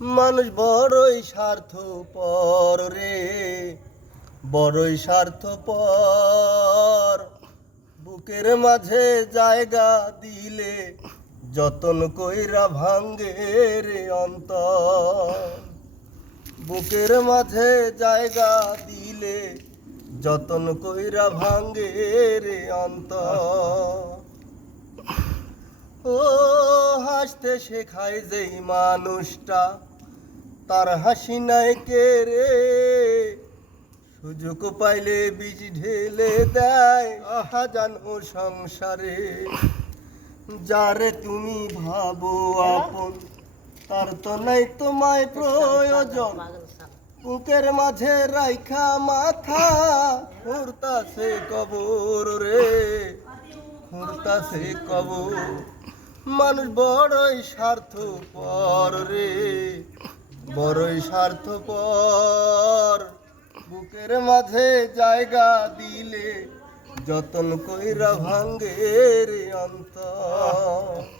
মানুষ বড়ই স্বার্থপর রে, বড়ই স্বার্থপর। বুকের মাঝে জায়গা দিলে যতন কইরা ভাঙ্গে রে অন্তর। বুকের মাঝে জায়গা দিলে যতন কইরা ভাঙ্গে রে অন্তর। ও হাসতে শেখায় যেই মানুষটা, তার হাসি নাই কে রে। সুযোগ পাইলে বীজ ঢেলে দেয় জানো সংসারে। যারে তুমি ভাবো আপন, তার তো নাই তোমায় প্রয়োজন। বুকের মাঝে রাইখা মাথা খুঁড়তাছে কবর রে, খুঁড়তাছে কবর। মানুষ বড়ই স্বার্থপর রে, বড়ই স্বার্থপর। বুকের মাঝে জায়গা দিলে যতন কইরা ভাঙ্গে রে অন্তর।